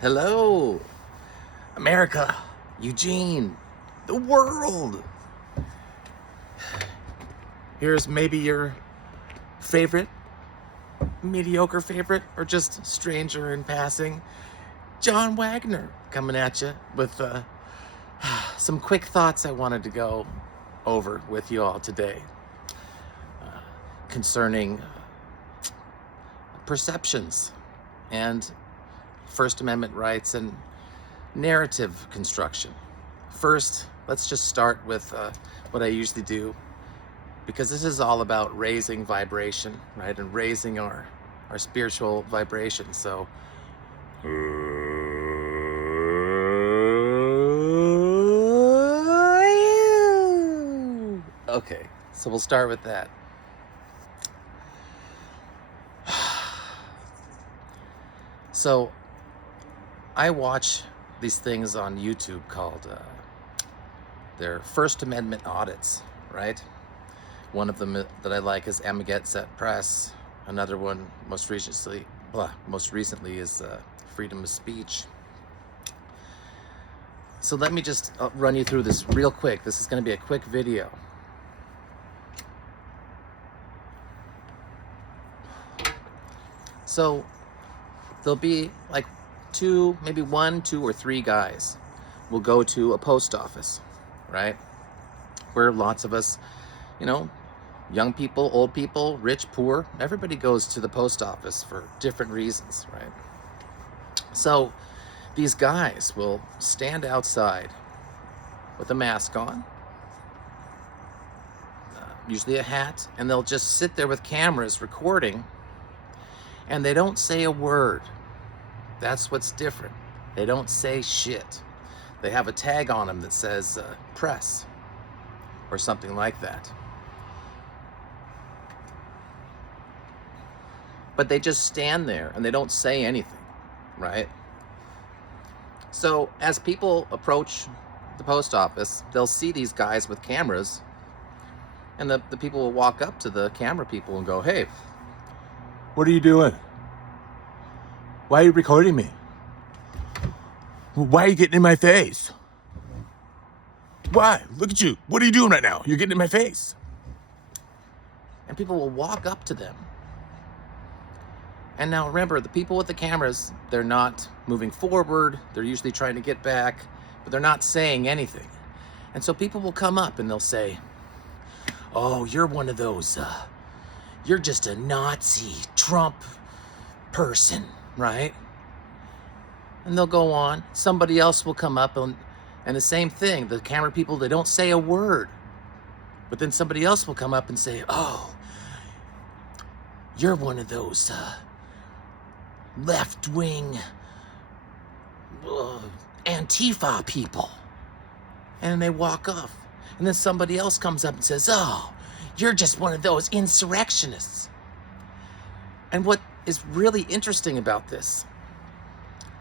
Hello, America, Eugene, the world. Here's maybe your favorite, mediocre favorite, or just stranger in passing, John Wagner, coming at you with some quick thoughts I wanted to go over with you all today concerning perceptions and First Amendment rights and narrative construction. First, let's just start with what I usually do, because this is all about raising vibration, right? And raising our spiritual vibration. So okay, so we'll start with that. So I watch these things on YouTube called their First Amendment audits, right? One of them that I like is Amaget Press. Another one, most recently is freedom of speech. So let me just run you through this real quick. This is going to be a quick video. So there'll be like maybe one, two, or three guys will go to a post office, right? Where lots of us, young people, old people, rich, poor, everybody goes to the post office for different reasons, right? So these guys will stand outside with a mask on, usually a hat, and they'll just sit there with cameras recording, and they don't say a word. That's what's different. They don't say shit. They have a tag on them that says press or something like that. But they just stand there and they don't say anything, right? So as people approach the post office, they'll see these guys with cameras, and the people will walk up to the camera people and go, "Hey, what are you doing? Why are you recording me? Why are you getting in my face? Why? Look at you. What are you doing right now? You're getting in my face." And people will walk up to them. And now remember, the people with the cameras, they're not moving forward. They're usually trying to get back, but they're not saying anything. And so people will come up and they'll say, "Oh, you're one of those, you're just a Nazi Trump person, right?" And they'll go on. Somebody else will come up and the same thing. The camera people, they don't say a word. But then somebody else will come up and say, "Oh, you're one of those left-wing Antifa people." And they walk off. And then somebody else comes up and says, "Oh, you're just one of those insurrectionists." And what is really interesting about this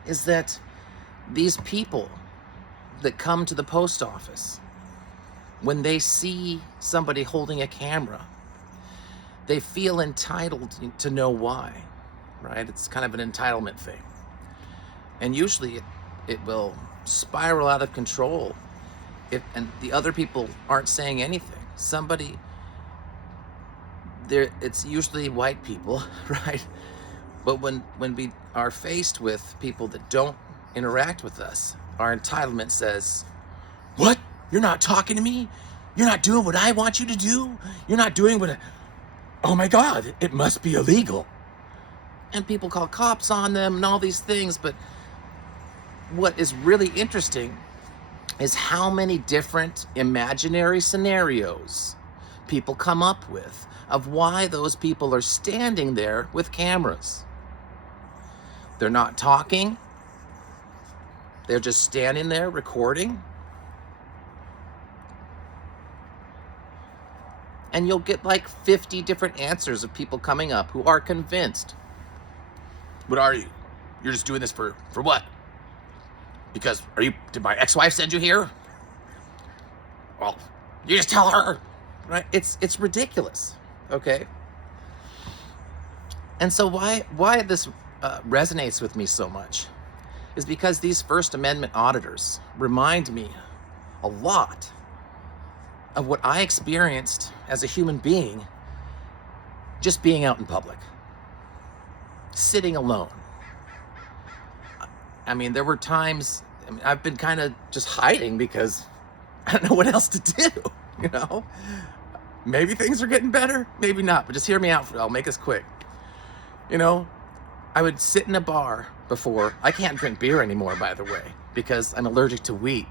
is that these people that come to the post office, when they see somebody holding a camera, they feel entitled to know why, right? It's kind of an entitlement thing. And usually it will spiral out of control and the other people aren't saying anything. It's usually white people, right? But when we are faced with people that don't interact with us, our entitlement says, "What? You're not talking to me? You're not doing what I want you to do? You're not doing oh my God, it must be illegal." And people call cops on them and all these things. But what is really interesting is how many different imaginary scenarios people come up with of why those people are standing there with cameras. They're not talking. They're just standing there recording. And you'll get like 50 different answers of people coming up who are convinced. "What are you? You're just doing this for what? Because did my ex-wife send you here? Well, you just tell her." Right? It's ridiculous. Okay? And so why this resonates with me so much is because these First Amendment auditors remind me a lot of what I experienced as a human being just being out in public, sitting alone. I mean, there were times, I've been kind of just hiding because I don't know what else to do, you know? Maybe things are getting better, maybe not, but just hear me out. I'll make this quick. You know, I would sit in a bar before. I can't drink beer anymore, by the way, because I'm allergic to wheat,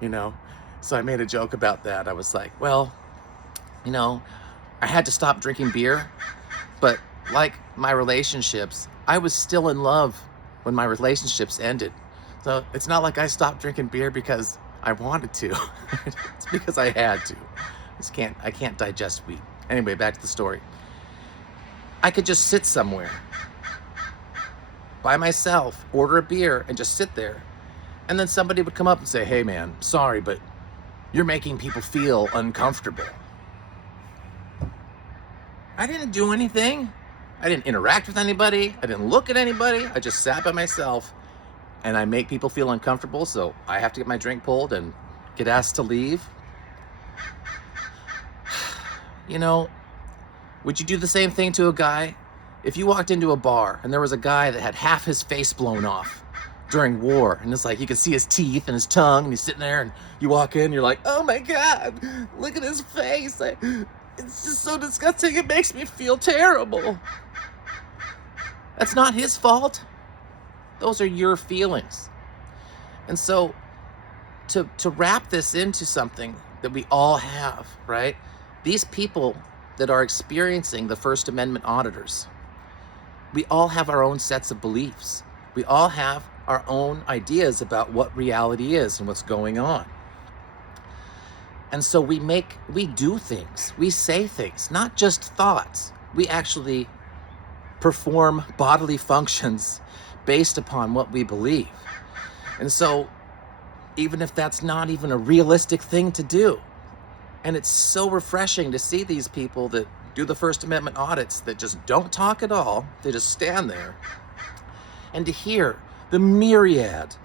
you know? So I made a joke about that. I was like, well, you know, I had to stop drinking beer, but like my relationships, I was still in love when my relationships ended. So it's not like I stopped drinking beer because I wanted to. It's because I had to. I can't digest wheat. Anyway, back to the story. I could just sit somewhere by myself, order a beer, and just sit there. And then somebody would come up and say, hey man, sorry, but you're making people feel uncomfortable. I didn't do anything. I didn't interact with anybody. I didn't look at anybody. I just sat by myself, and I make people feel uncomfortable, so I have to get my drink pulled and get asked to leave. You know, would you do the same thing to a guy? If you walked into a bar and there was a guy that had half his face blown off during war, and it's like you can see his teeth and his tongue, and he's sitting there, and you walk in, you're like, oh my God, look at his face. It's just so disgusting. It makes me feel terrible. That's not his fault. Those are your feelings. And so to wrap this into something that we all have, right? These people that are experiencing the First Amendment auditors, we all have our own sets of beliefs. We all have our own ideas about what reality is and what's going on. And so we do things, we say things, not just thoughts. We actually perform bodily functions based upon what we believe. And so even if that's not even a realistic thing to do, and it's so refreshing to see these people that do the First Amendment audits that just don't talk at all, they just stand there, and to hear the myriad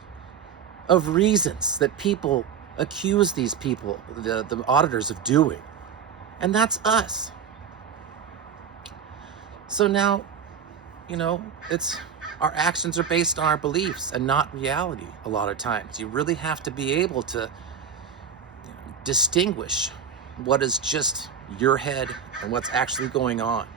of reasons that people accuse these people, the auditors, of doing. And that's us. So now, you know, our actions are based on our beliefs and not reality a lot of times. You really have to be able to distinguish what is just your head and what's actually going on.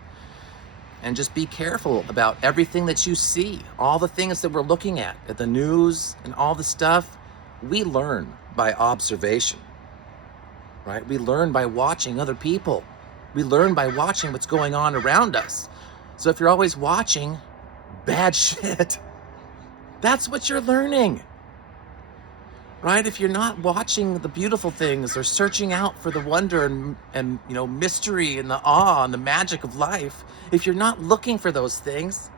And just be careful about everything that you see, all the things that we're looking at the news and all the stuff. We learn by observation, right? We learn by watching other people. We learn by watching what's going on around us. So if you're always watching bad shit, that's what you're learning, right? If you're not watching the beautiful things or searching out for the wonder and you know, mystery and the awe and the magic of life, if you're not looking for those things,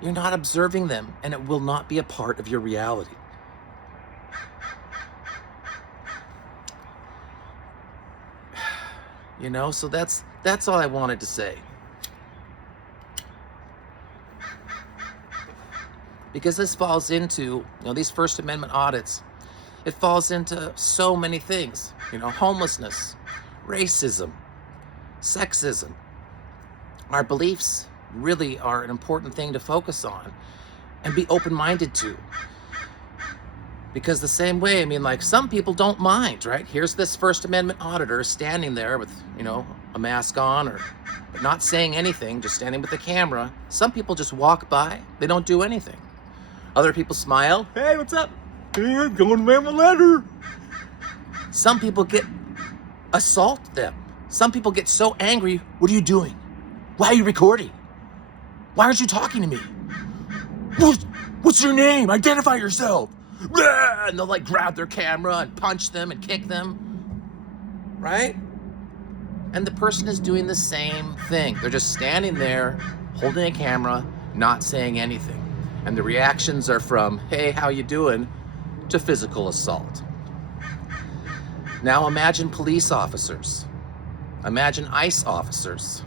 you're not observing them, and it will not be a part of your reality. You know, so that's all I wanted to say. Because this falls into, you know, these First Amendment audits, it falls into so many things, you know, homelessness, racism, sexism. Our beliefs really are an important thing to focus on and be open-minded to. Because the same way, I mean, like, some people don't mind, right? Here's this First Amendment auditor standing there with, you know, a mask on or not saying anything, just standing with the camera. Some people just walk by, they don't do anything. Other people smile, hey, what's up? Hey, I'm going to mail my letter. Some people assault them. Some people get so angry, what are you doing? Why are you recording? Why aren't you talking to me? What's your name? Identify yourself. And they'll like grab their camera and punch them and kick them, right? And the person is doing the same thing. They're just standing there, holding a camera, not saying anything. And the reactions are from, hey, how you doing, to physical assault. Now imagine police officers. Imagine ICE officers.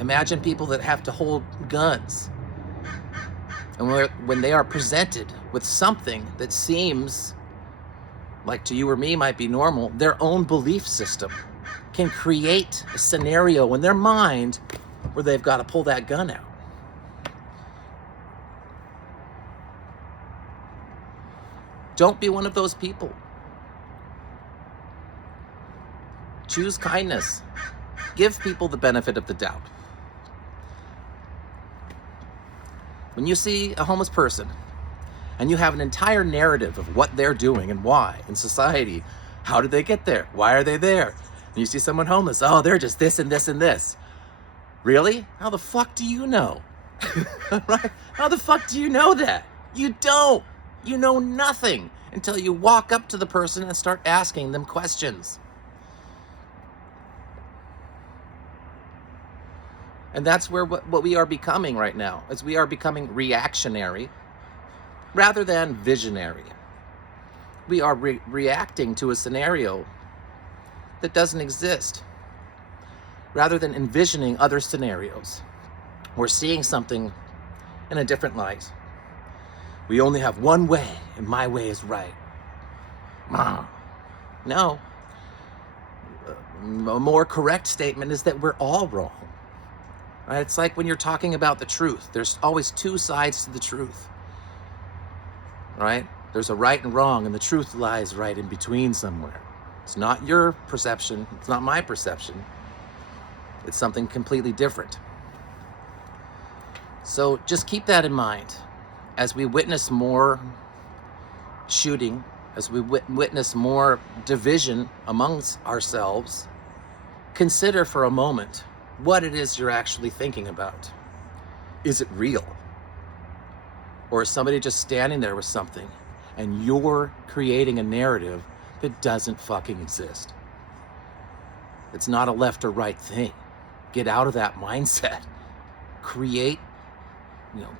Imagine people that have to hold guns. And when they are presented with something that seems like to you or me might be normal, their own belief system can create a scenario in their mind where they've got to pull that gun out. Don't be one of those people. Choose kindness. Give people the benefit of the doubt. When you see a homeless person and you have an entire narrative of what they're doing and why in society, how did they get there? Why are they there? And you see someone homeless, oh, they're just this and this and this. Really? How the fuck do you know? Right? How the fuck do you know that? You don't. You know nothing until you walk up to the person and start asking them questions. And that's where what we are becoming right now, is we are becoming reactionary rather than visionary. We are reacting to a scenario that doesn't exist, rather than envisioning other scenarios. We're seeing something in a different light. We only have one way, and my way is right. No. A more correct statement is that we're all wrong. Right? It's like when you're talking about the truth. There's always two sides to the truth. Right? There's a right and wrong, and the truth lies right in between somewhere. It's not your perception. It's not my perception. It's something completely different. So just keep that in mind. As we witness more shooting, as we witness more division amongst ourselves, consider for a moment what it is you're actually thinking about. Is it real? Or is somebody just standing there with something and you're creating a narrative that doesn't fucking exist? It's not a left or right thing. Get out of that mindset. Create,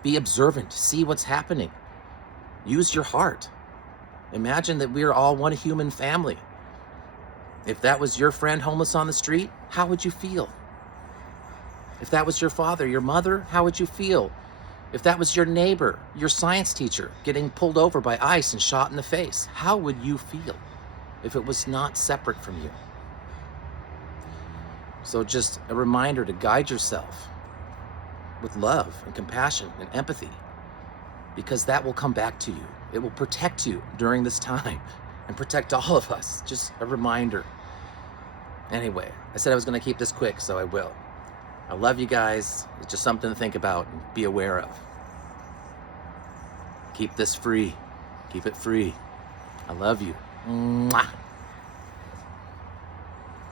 be observant, see what's happening. Use your heart. Imagine that we are all one human family. If that was your friend homeless on the street, how would you feel? If that was your father, your mother, how would you feel? If that was your neighbor, your science teacher, getting pulled over by ICE and shot in the face, how would you feel if it was not separate from you? So just a reminder to guide yourself with love and compassion and empathy, because that will come back to you. It will protect you during this time and protect all of us. Just a reminder. Anyway, I said I was going to keep this quick, so I will. I love you guys. It's just something to think about and be aware of. Keep this free. Keep it free. I love you. Mwah.